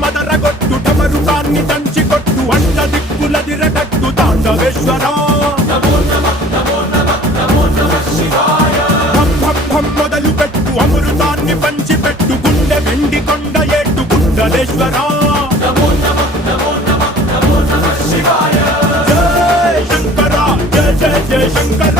మదరగొట్టు టమరుకాన్ని దంచి కొట్టు అండ దిక్కులదిరగట్టు తాండవేశ్వరా మొదలు పెట్టు అమృతాన్ని పంచిపెట్టు గుండె వెండి కొండ ఏట్టు గుండలేశ్వరా జయ శంకర జయ జయ జయ శంకర